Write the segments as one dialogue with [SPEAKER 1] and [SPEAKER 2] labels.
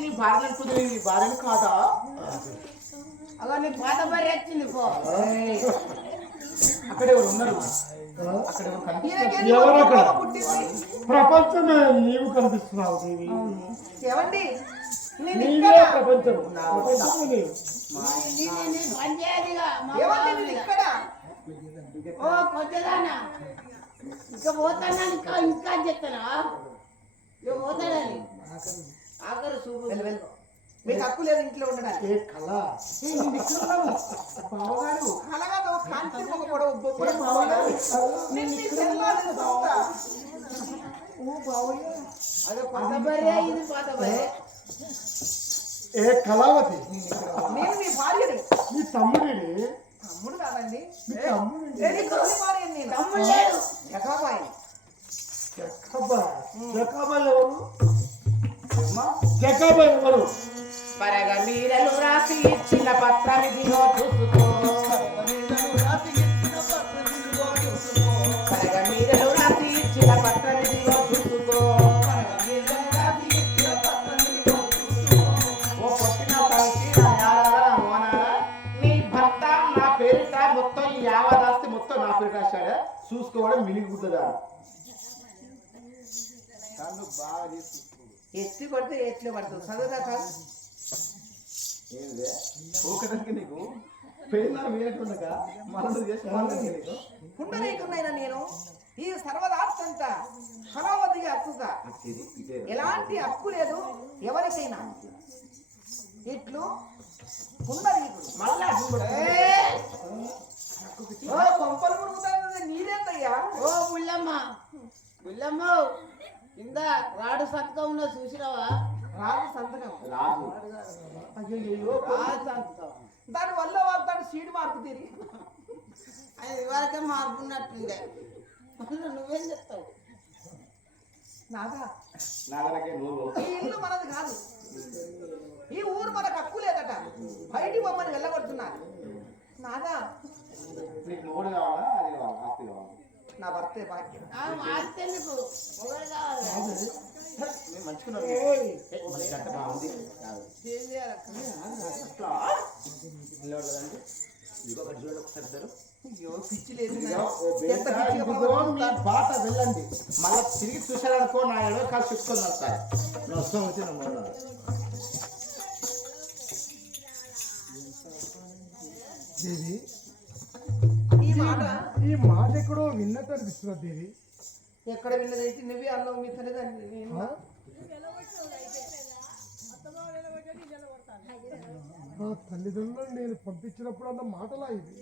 [SPEAKER 1] నీ భార్య అంటుంది నీ భార్యను కాదా?
[SPEAKER 2] నీ పాత భార్య వచ్చింది పో.
[SPEAKER 1] అక్కడ ఎవరు ఉన్నారు? అక్కడ
[SPEAKER 3] అక్కడ? ప్రపంచమే నీవు కనిపిస్తున్నావు దేవి.
[SPEAKER 4] ఏమండి?
[SPEAKER 3] నీవే ప్రపంచం. ప్రపంచమే నీవు.
[SPEAKER 4] ఏమండి. ఇక్కడ?
[SPEAKER 2] ఓ ఇంకా పోతానా? ఇంకా ఇంకా చెప్తానా? ఇక పోతాడని. ఆఖరి చూపు.
[SPEAKER 4] మీకు హక్కు లేదు ఇంట్లో ఉండడానికి.
[SPEAKER 3] ఏ కళ.
[SPEAKER 1] బావగారు.
[SPEAKER 4] కాంతి
[SPEAKER 1] ఏ
[SPEAKER 4] నేను నీ
[SPEAKER 3] కళావతి?
[SPEAKER 4] నేను మీ భార్యని.
[SPEAKER 3] నీ తమ్ముడిని?
[SPEAKER 4] తమ్ముడు కాదండి.
[SPEAKER 3] నీ
[SPEAKER 4] నీ
[SPEAKER 2] తమ్ముడు లేడు.
[SPEAKER 4] ఎకాబాయి
[SPEAKER 3] జకాబా? జకాబా ఎవరు? జకాబా ఎవరు?
[SPEAKER 1] పరగ మీరలు రాసి ఇచ్చిన పత్రం ఇదిగో చూసుకో. పరగ మీరలు రాసి ఇచ్చిన పత్రం ఇదిగో చూసుకో. ఓ పొట్టిన పలికి నా యారాల నా మోనాల, నీ భర్త నా పేరిట మొత్తం ఈ యావదాస్తి మొత్తం నా పేరు రాశాడే? చూసుకోవడం మిలిగుతుందా కన్ను బాగా తీసుకో
[SPEAKER 4] ఎత్తి కొడితే ఎట్లు పడుతుంది.
[SPEAKER 1] ఏందే? ఒకదానికి నీకు
[SPEAKER 4] నేను? ఈ సర్వదాస్తంతా కళావతిగా హక్కుగా ఎలాంటి హక్కు లేదు ఎవరికైనా. ఇట్లు పుండరీకుడు
[SPEAKER 1] మళ్ళా
[SPEAKER 4] కొంపలు మునుగుతాను నీరేందయ్యా
[SPEAKER 2] ఓ బుల్లమ్మ బుల్లమ్మ కింద రాడు సంతకం ఉన్నా చూసినావా?
[SPEAKER 4] రాజు సంతకం.
[SPEAKER 1] రాజు
[SPEAKER 4] అయ్యో
[SPEAKER 2] రాడు సంతకం.
[SPEAKER 4] దాని వల్ల వాళ్ళు దాని సీడ్ మార్పు తిరిగి
[SPEAKER 2] అది ఇవరకే మార్పున్నట్టుండే మళ్ళీ నువ్వేం చెప్తావు?
[SPEAKER 4] నాదా?
[SPEAKER 1] నాగలకే నువ్వు
[SPEAKER 4] ఈ ఇల్లు మనది కాదు. ఈ ఊరు మనకు హక్కు లేదట. బయటి బొమ్మని వెళ్ళగొడుతున్నారు. నాదా?
[SPEAKER 1] నీకు మొగుడు కావాలా? అది కావాలా? ఆస్తి కావాలా?
[SPEAKER 4] నా భర్తే భాగ్యం.
[SPEAKER 1] కాదు. బేట, వెళ్ళండి. మళ్ళా తిరిగి చూశారనుకో నా ఎడవ కాలు చుట్టుకొని వస్తాయి నువ్వు వస్తావు వచ్చి నువ్వు మొదలు.
[SPEAKER 3] దేవి
[SPEAKER 4] ఈ మాట
[SPEAKER 3] ఈ మాట ఎక్కడో విన్నట్టు అనిపిస్తున్నా దేవి?
[SPEAKER 4] ఎక్కడ విన్నదైతే నువ్వే అన్నావు మీ
[SPEAKER 3] ఆ? నా తల్లిదండ్రులు నేను పంపించినప్పుడు అన్న మాటలా ఇది?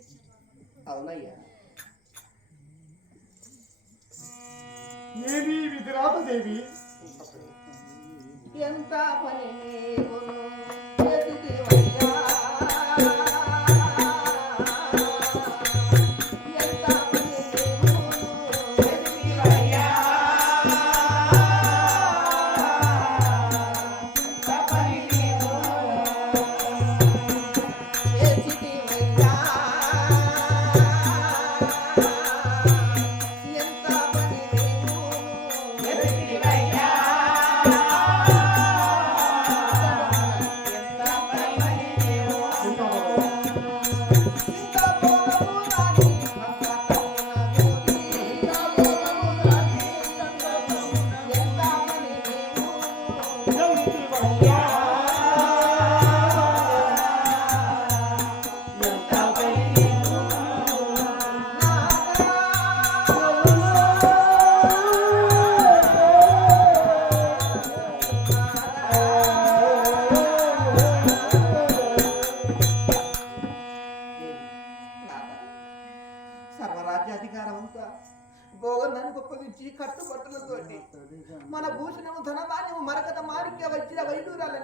[SPEAKER 4] అవునయ్యా.
[SPEAKER 3] ఏది విధిరాత దేవి?
[SPEAKER 4] ఎంత పని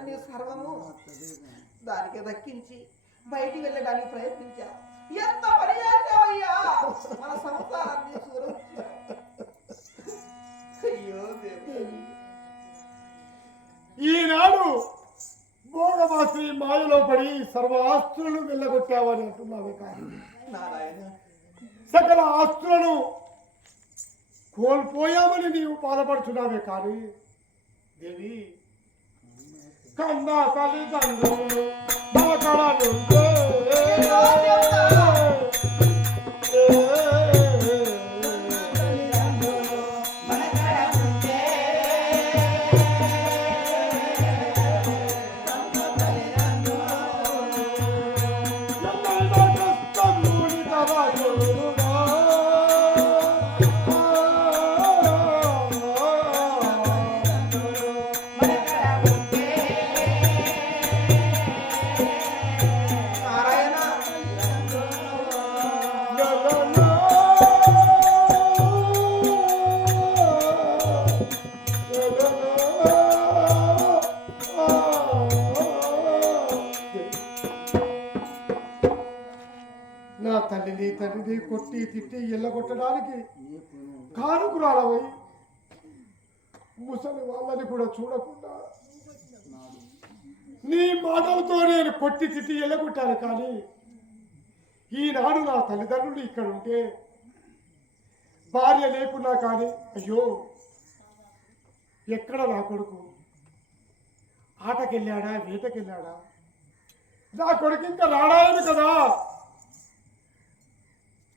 [SPEAKER 4] వైడూరాలన్నీ సర్వము దానికి దక్కించి బయటికి వెళ్ళడానికి ప్రయత్నించా. ఎంత పని చేసావయ్యా మన సంసారాన్ని అయ్యో.
[SPEAKER 3] ఈనాడు భోగమాసి మాయలో పడి సర్వ ఆస్తులను వెళ్ళగొట్టావని అంటున్నావే కానీ సకల ఆస్తులను కోల్పోయామని నీవు బాధపడుతున్నావే కానీ దేవి కన్న తల్లిదండ్రులు మరకడనుంటే తల్లిని తండ్రిని కొట్టి తిట్టి ఎల్లగొట్టడానికి కానుకురాలవై ముసలి వాళ్ళని కూడా చూడకుండా. నీ మాటలతో నేను కొట్టి తిట్టి ఎల్లగొట్టాను కానీ ఈనాడు నా తల్లిదండ్రులు ఇక్కడ ఉంటే భార్య లేకున్నా కానీ అయ్యో ఎక్కడ నా కొడుకు? ఆటకెళ్ళాడా వేటకెళ్ళాడా? నా కొడుకు ఇంకా రాడాయను కదా.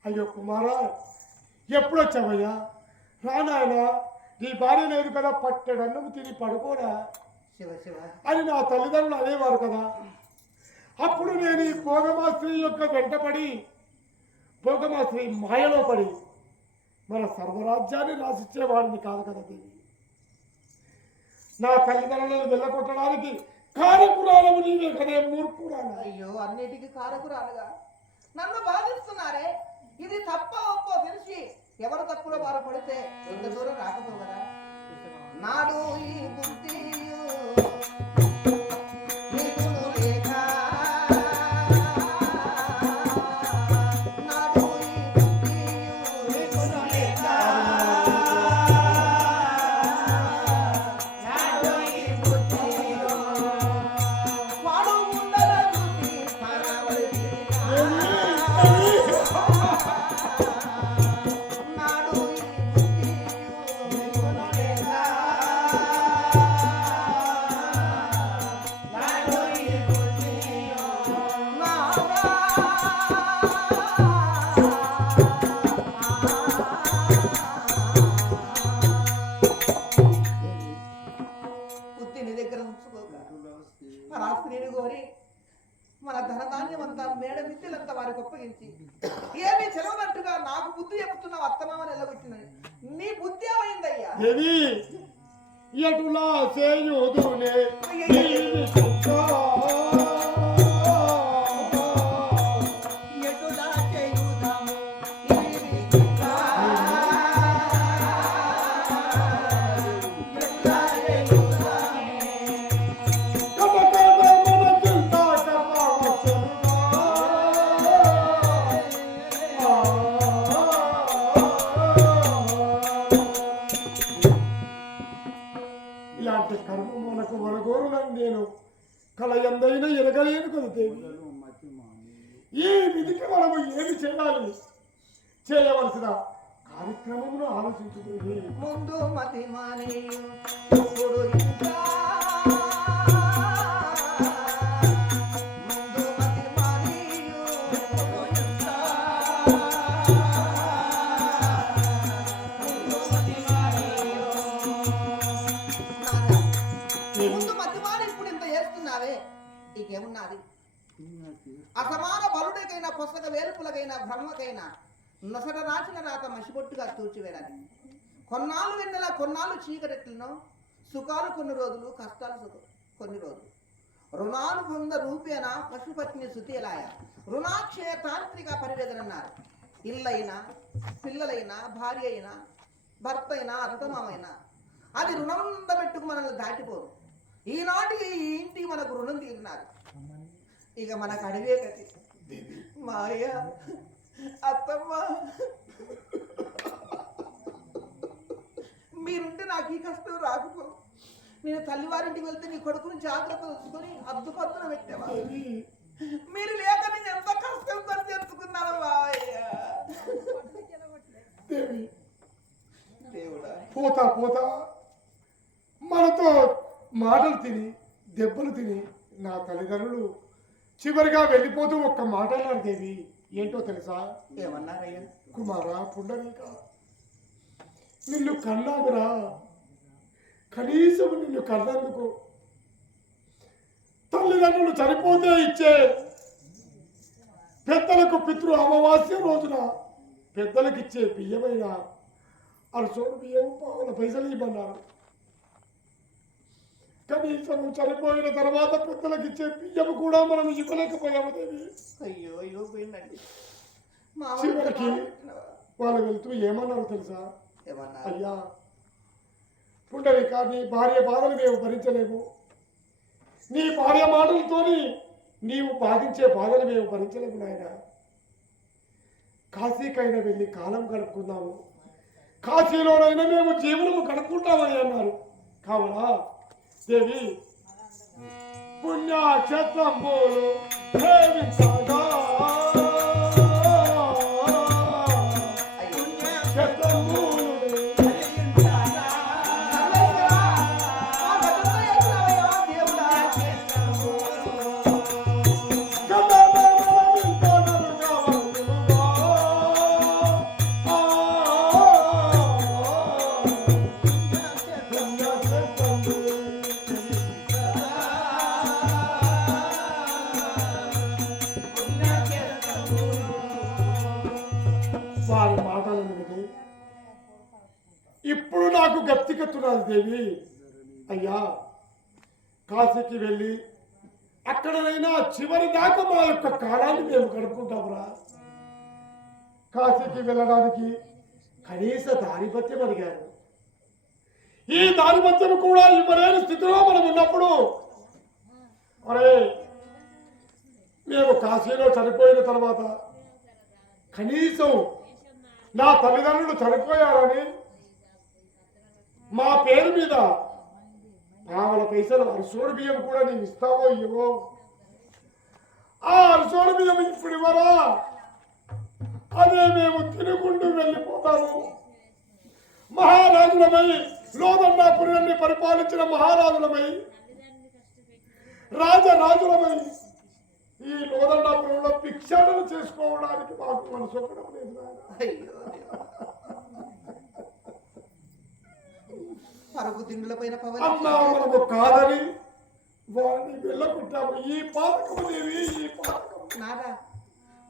[SPEAKER 3] అయ్యో కుమారా ఎప్పుడొచ్చావయ్యా? రానాయనా నీ భార్య లేదు కదా పట్టెడన్నం తిని పడుకోరా. అని నా తల్లిదండ్రులు అనేవారు కదా. అప్పుడు నేను ఈ భోగమాస్త్రి యొక్క వెంటపడి భోగమాస్త్రి మాయలో పడి మన సర్వరాజ్యాన్ని రాసిచ్చేవాడిని కాదు కదా దేవి. నా తల్లిదండ్రులను వెళ్ళగొట్టడానికి కారకురాలవు నీవే కదే మూర్ఖురాలా.
[SPEAKER 4] అయ్యో అన్నిటికీ కారకురాలుగా. నన్ను బాధిస్తున్నారే. ఇది తప్ప ఒప్పో తెలిసి ఎవరు తప్పులో వారు పడితే ఎంత దూరం రాకపో కదా? నాడు ఈ బుద్ధి బుద్ధి చెప్తున్నావు అత్తమామని నిలబెట్టినని నీ బుద్ధి ఏమైందయ్యా?
[SPEAKER 3] ఎటులా చేయుదునే విధికి మనము ఏమి చేయాలి? చేయవలసిన కార్యక్రమమును ఆలోచించుతుంది
[SPEAKER 4] ముందు మతి రాత మసిబొట్టుగా తూర్చివేయడానికి. కొన్నాళ్ళు వెన్నెల కొన్నాళ్ళు చీకటెట్లను సుఖాలు కొన్ని రోజులు కష్టాలు కొన్ని రోజులు. రుణానుబంధ రూపేణ పశుపత్ని సుతేలాయ రుణాక్షయ తాంత్రిక పరివేదన అన్నారు. ఇల్లైనా పిల్లలైనా భార్య అయినా భర్త అయినా అత్తమామైనా. అది రుణం పెట్టుకు మనల్ని దాటిపోరు ఈనాటికి ఈ ఇంటికి మనకు రుణం తీరినారు ఇక మనకు అడివే గతి. మాయ. అత్తమ్మ. మీరుంటే నాకు ఈ కష్టం రాకపో. నేను తల్లివారింటికి వెళ్తే నీ కొడుకుని జాగ్రత్త చూసుకొని అద్దు పద్దున మీరు లేక నేను ఎంత కష్టం కొని తెచ్చుకున్నాను దేవుడా.
[SPEAKER 3] పోతా పోతా. మనతో మాటలు తిని దెబ్బలు తిని నా తల్లిదండ్రులు చివరిగా వెళ్ళిపోతూ ఒక్క మాట అన్నారు దేవి. ఏంటో తెలుసా?
[SPEAKER 4] ఏమన్నారయ్యా?
[SPEAKER 3] కుమారా పుండరీక. నిన్ను కన్నామురా కనీసం నిన్ను కన్నందుకు. తల్లిదండ్రులు చనిపోతే ఇచ్చే పెద్దలకు పితృ అమావాస్య రోజున పెద్దలకు ఇచ్చే బియ్యమైన అరసోడు బియ్యం పావుల పైసలు ఇవ్వన్నారు కనీసం చనిపోయిన తర్వాత పెద్దలకు ఇచ్చే బియ్యం కూడా మనం ఇవ్వలేకపోయాము దేవి.
[SPEAKER 4] అయ్యో అయ్యో పోయిందండి.
[SPEAKER 3] చివరికి
[SPEAKER 4] వాళ్ళు
[SPEAKER 3] వెళ్తూ ఏమన్నారు తెలుసా?
[SPEAKER 4] ఏమన్నారు?
[SPEAKER 3] అయ్యా పుండరిక నీ భార్య బాధలు మేము భరించలేము. నీ భార్య మాటలతోని నీవు బాధించే బాధలు మేము భరించలేము నాయన. కాశీకైనా వెళ్ళి కాలం గడుపుకుందాము. కాశీలోనైనా మేము జీవనము గడుపుకుంటామని అన్నారు. కావున దేవి. పుణ్యక్షేత్రంబోలు సేవించగా
[SPEAKER 4] అయ్యో
[SPEAKER 3] వారి మాటలు విని ఇప్పుడు నాకు గప్తికెత్తున్నది దేవి. అయ్యా కాశీకి వెళ్ళి అక్కడనైనా చివరి దాకా మా యొక్క కాలాన్ని మేము కనుక్కుంటామురా కాశీకి వెళ్ళడానికి కనీస దారిపత్యం అడిగారు. ఈ దారిపత్యం కూడా ఇవ్వలేని స్థితిలో మనం ఉన్నప్పుడు అరే మేము కాశీలో చనిపోయిన తర్వాత కనీసం నా తల్లిదండ్రులు చనిపోయారని మా పేరు మీద పావల పైసలు అరసోడు బియ్యం కూడా నేను ఇస్తావో ఇవ్వో ఆ అరసోడు బియ్యం ఇప్పుడు ఇవ్వరా? అదే మేము తినుకుంటూ వెళ్ళిపోతాము. మహారాజులమై లోదన్నాపురాన్ని పరిపాలించిన మహారాజులమై రాజరాజులమై ఈ లోదన్నాపురంలో భిక్షాటన చేసుకోవడానికి మాకు మనసు లేదు
[SPEAKER 4] పరుగు దిండుల పైన
[SPEAKER 3] అన్నా మనము కాదని వారిని వెళ్ళకుంటాము ఈ పాతకము దేవి ఈ పాతకము
[SPEAKER 4] నాదా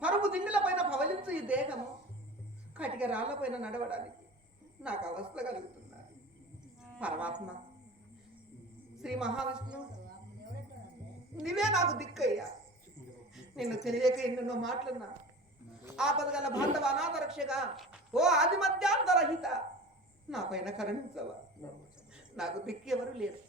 [SPEAKER 4] పరుగు దిండుల పైన పవలించు ఈ దేహము కటిక రాళ్ళ పైన నడవడానికి నాకు అవస్థ కలుగుతున్నది పరమాత్మ శ్రీ మహావిష్ణు నీవే నాకు దిక్కయ్యా. నిన్ను తెలియక ఎన్నెన్నో మాటలున్నా. ఆపద గల బాంధవ అనాథరక్షగా ఓ ఆది మధ్యాంతరహిత నా పైన కరుణించవా? నాకు దిక్కు ఎవరు లేరు